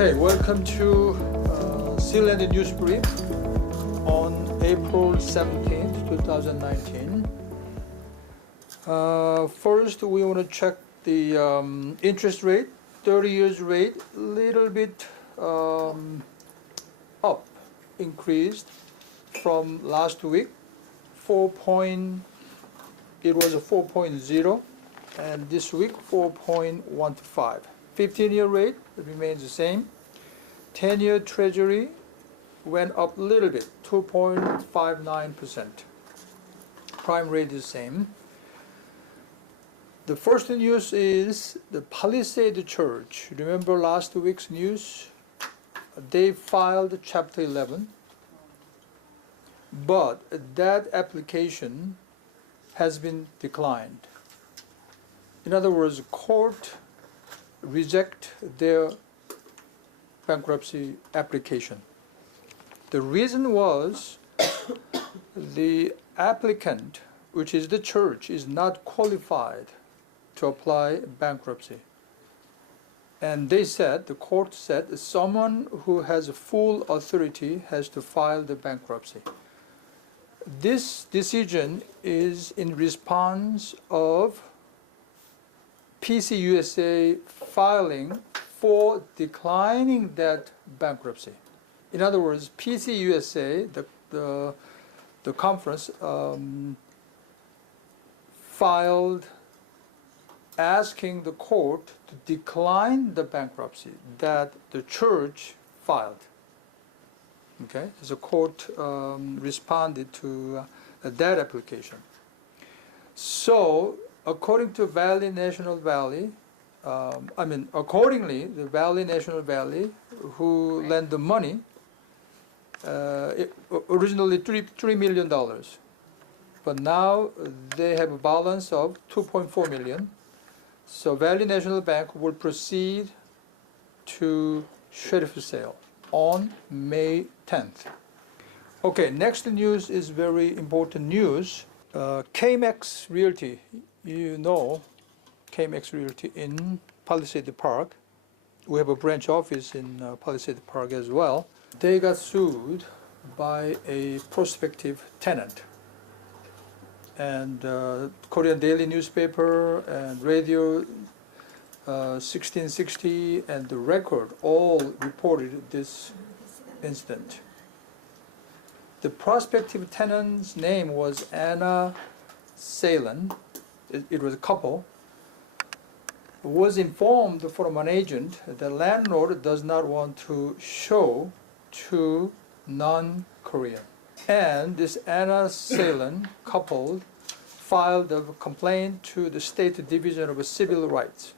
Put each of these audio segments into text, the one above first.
Okay, welcome to Zealand News Brief on April 17th, 2019. First, we want to check the interest rate, 30 years rate, little bit up, increased from last week. It was a 4.0, and this week 4.15. 15-year rate remains the same. 10-year Treasury went up a little bit, 2.59%. Prime rate is the same. The first news is the Palisades Church. Remember last week's news? They filed Chapter 11, but that application has been declined. In other words, court reject their bankruptcy application. The reason was the applicant, which is the church, is not qualified to apply bankruptcy. And they said, the court said, someone who has full authority has to file the bankruptcy. This decision is in response of PCUSA filing for declining that bankruptcy. In other words, PCUSA, the conference, filed asking the court to decline the bankruptcy that the church filed. Okay, so the court responded to that application. So, according to accordingly, the Valley National Valley, who lent the money, originally $3 million, but now they have a balance of $2.4 million. So Valley National Bank will proceed to sheriff sale on May 10th. Okay, next news is very important news. KMX Realty, you know KMX Realty in Palisades Park. We have a branch office in Palisades Park as well. They got sued by a prospective tenant. And Korean daily newspaper and radio 1660 and the Record all reported this incident. The prospective tenant's name was Anna Salem. It was a couple. Was informed from an agent that the landlord does not want to show to non-Korean. And this Anna Salem couple filed a complaint to the State Division of Civil Rights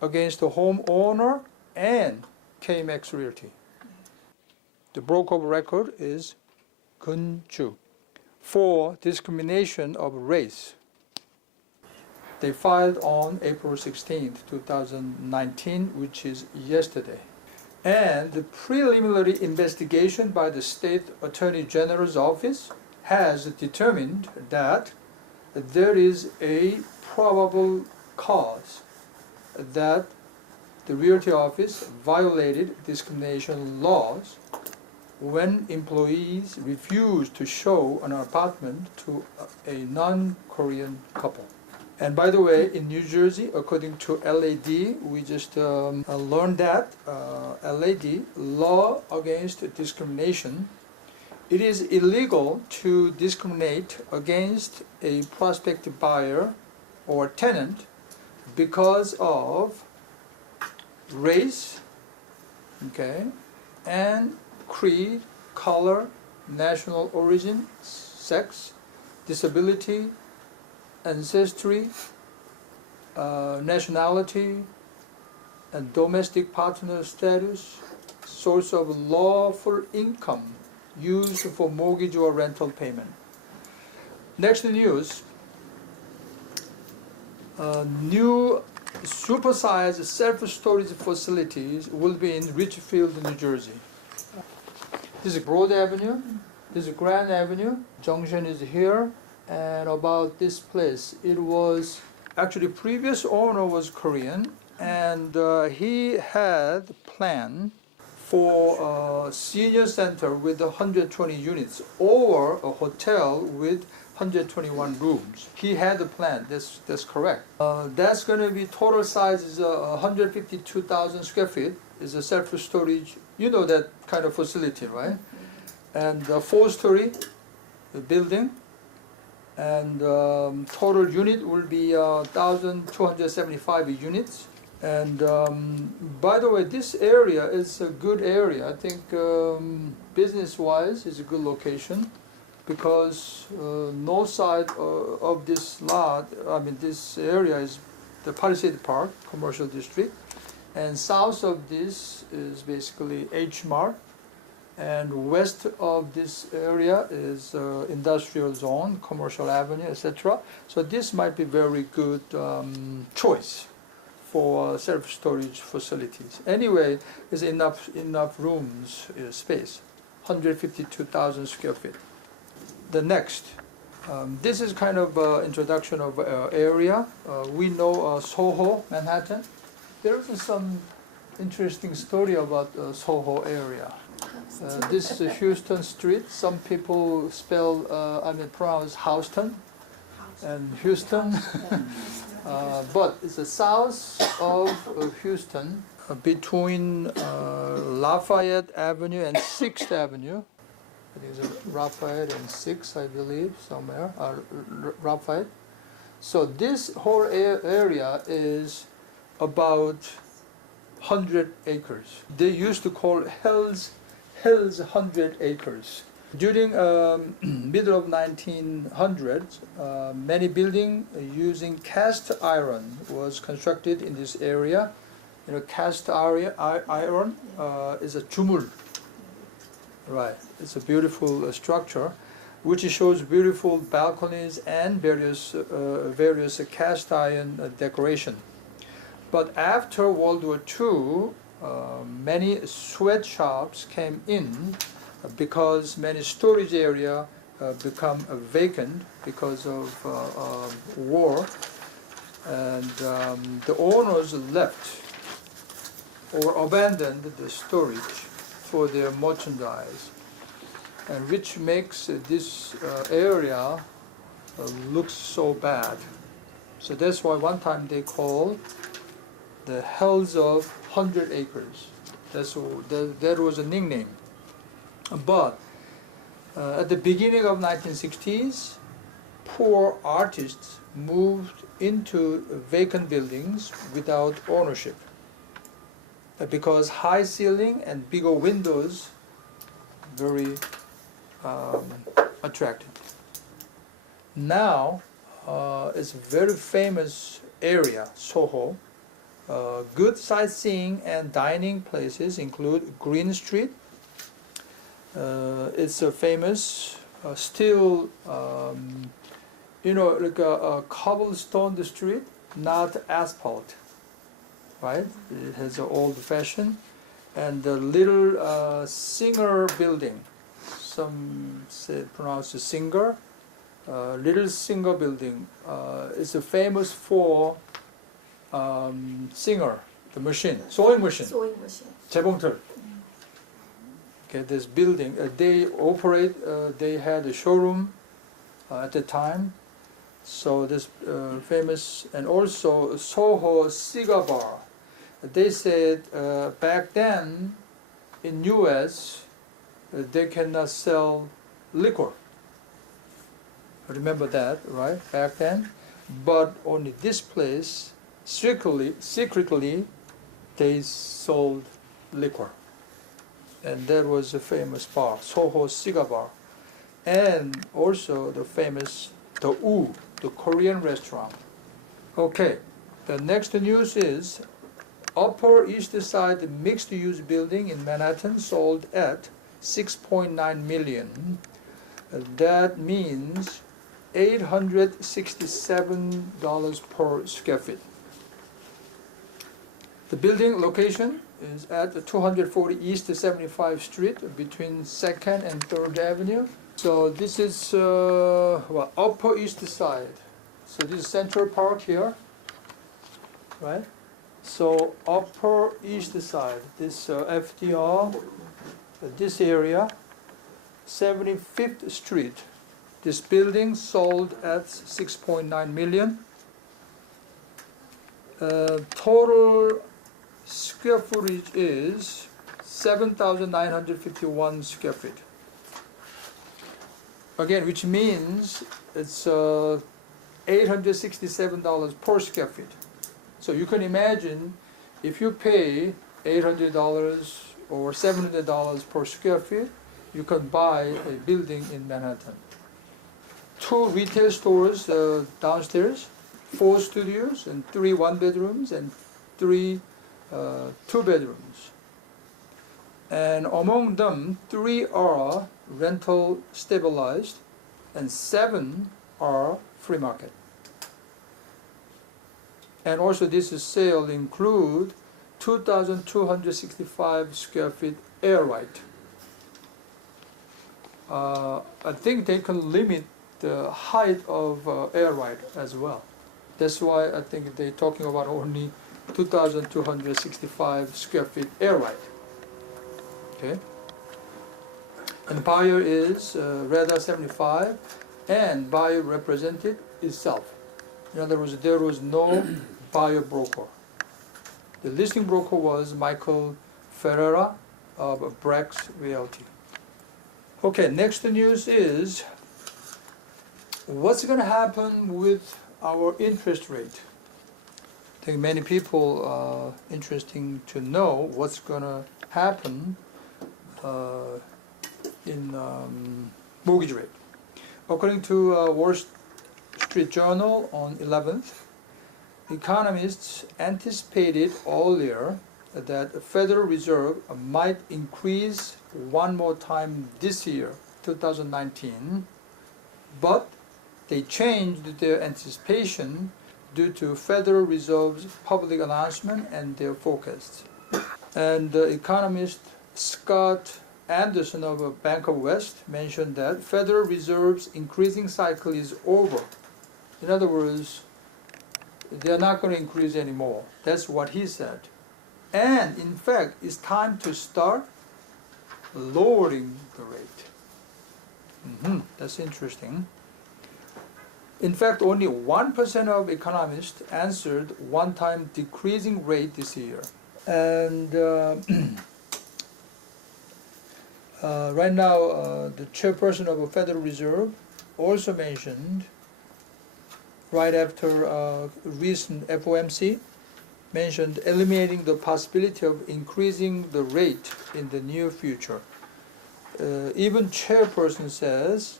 against the homeowner and KMX Realty. The broker of record is Gun-ju for discrimination of race. They filed on April 16th, 2019, which is yesterday. And the preliminary investigation by the State Attorney General's office has determined that there is a probable cause that the Realty office violated discrimination laws when employees refused to show an apartment to a non-Korean couple. And by the way, in New Jersey, according to LAD, we just learned that LAD, Law Against Discrimination, it is illegal to discriminate against a prospective buyer or tenant because of race, okay, and creed, color, national origin, sex, disability, ancestry, nationality, and domestic partner status, source of lawful income used for mortgage or rental payment. Next news, new supersized self-storage facilities will be in Richfield, New Jersey. This is Broad Avenue, this is Grand Avenue, junction is here, and about this place, it was actually previous owner was Korean, And he had planned for a senior center with 120 units or a hotel with 121 rooms. He had a plan, that's correct. That's going to be total size is 152,000 square feet. Is a self-storage, you know that kind of facility, right? And 4-story building. And total unit will be 1,275 units. And by the way, this area is a good area. I think business-wise, it's a good location because north side of this lot, this area is the Palisades Park commercial district, and south of this is basically H Mart, and west of this area is industrial zone, commercial avenue, etc. So this might be very good choice for self-storage facilities. Anyway, there's enough rooms, space, 152,000 square feet. The next, this is kind of introduction of area. We know Soho, Manhattan. There is some interesting story about Soho area. This is Houston Street. Some people pronounce Houston and Houston. But it's the south of Houston, between Lafayette Avenue and 6th Avenue. I think it's Lafayette and 6th, I believe, somewhere. Lafayette. So this whole area is about 100 acres. They used to call Hell's 100 acres. During middle of 1900s, many buildings using cast iron was constructed in this area. You know, cast iron is a jumul, right? It's a beautiful structure, which shows beautiful balconies and various cast iron decoration. But after World War II, many sweatshops came in because many storage area become vacant because of war, and the owners left or abandoned the storage for their merchandise, and which makes this area look so bad. So that's why one time they called the Hells of 100 Acres. That was a nickname. But at the beginning of 1960s, poor artists moved into vacant buildings without ownership because high ceiling and bigger windows very attractive. Now it's a very famous area, Soho. Good sightseeing and dining places include Green Street. It's a famous, still, like a cobblestone street, not asphalt, right? It has an old fashion. And the little Singer building, some say pronounce it Singer, little Singer building is famous for Singer, the machine, sewing machine. 재봉틀. Okay, this building, they had a showroom at the time. So this famous, and also Soho Cigar Bar. They said back then in US they cannot sell liquor. Remember that, right? Back then. But only this place, secretly, they sold liquor. And that was a famous bar, Soho Cigar Bar. And also the famous, the Korean restaurant. Okay, the next news is Upper East Side mixed-use building in Manhattan sold at $6.9 million. That means $867 per square feet. The building location is at 240 East 75th Street between 2nd and 3rd Avenue. So this is Upper East Side. So this is Central Park here, right? So Upper East Side, this FDR, this area, 75th Street. This building sold at 6.9 million. Total square footage is 7,951 square feet. Again, which means it's $867 per square feet. So you can imagine if you pay $800 or $700 per square feet, you can buy a building in Manhattan. 2 retail stores downstairs, 4 studios, and 3 one-bedrooms, and 3 two-bedrooms. And among them, 3 are rental stabilized, and 7 are free market. And also this sale include 2,265 square feet air right. I think they can limit the height of air right as well. That's why I think they're talking about only 2,265 square feet air right. Okay. And buyer is Reda 75, and buyer represented itself. In other words, there was no buyer broker. The listing broker was Michael Ferreira of Brex Realty. Okay, next news is what's going to happen with our interest rate. I think many people are interesting to know what's going to happen in mortgage rate. According to Wall Street Journal on 11th, economists anticipated earlier that the Federal Reserve might increase one more time this year, 2019, but they changed their anticipation due to Federal Reserve's public announcement and their forecasts. And economist Scott Anderson of Bank of West mentioned that Federal Reserve's increasing cycle is over. In other words, they're not going to increase anymore. That's what he said. And in fact, it's time to start lowering the rate. That's interesting. In fact, only 1% of economists answered one-time decreasing rate this year. And right now, the chairperson of the Federal Reserve also mentioned, right after recent FOMC, mentioned eliminating the possibility of increasing the rate in the near future. Even chairperson says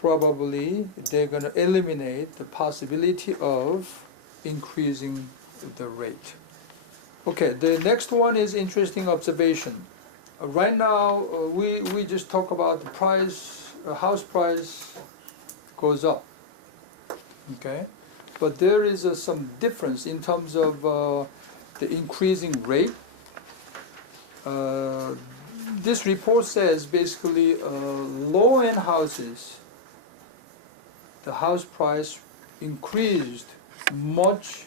probably they're going to eliminate the possibility of increasing the rate. Okay, the next one is interesting observation. Right now, we just talk about the price, house price goes up. Okay, but there is some difference in terms of the increasing rate. This report says basically low-end houses, the house price increased much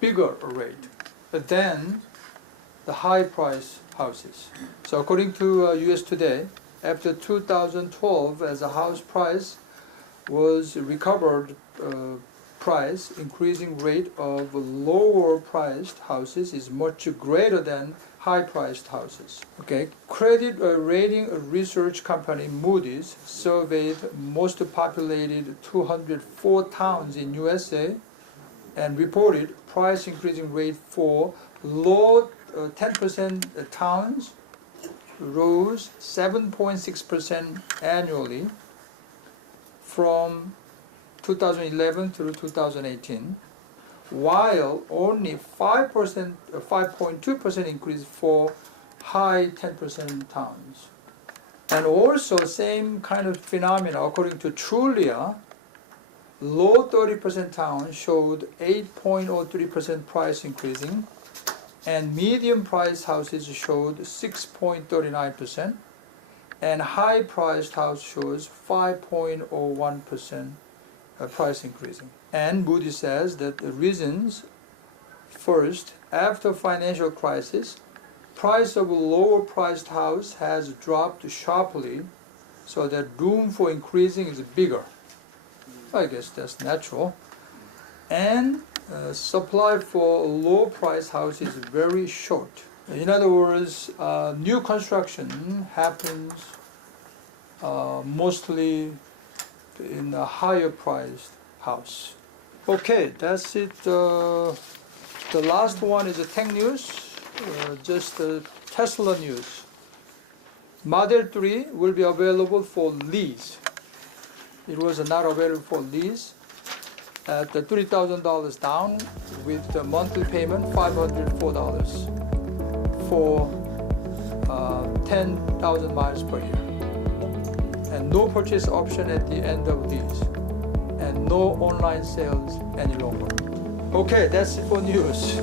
bigger rate than the high-price houses. So according to US Today, after 2012, as a house price was recovered price, increasing rate of lower priced houses is much greater than high priced houses. Okay, credit rating research company Moody's surveyed most populated 204 towns in USA and reported price increasing rate for low 10% towns rose 7.6% annually from 2011 through 2018, while only 5.2% increase for high 10% towns. And also same kind of phenomena according to Trulia, low 30% towns showed 8.03% price increasing, and medium price houses showed 6.39%, and high priced house shows 5.01% price increasing. And Moody says that the reasons: first, after financial crisis, price of a lower priced house has dropped sharply, so that room for increasing is bigger. I guess that's natural. And supply for a low price house is very short. In other words, new construction happens mostly in a higher priced house. Okay, that's it. The last one is a tech news, just Tesla news. Model 3 will be available for lease. It was not available for lease at the $3,000 down with the monthly payment $504 for 10,000 miles per year. And no purchase option at the end of lease. And no online sales any longer. Okay, that's it for news.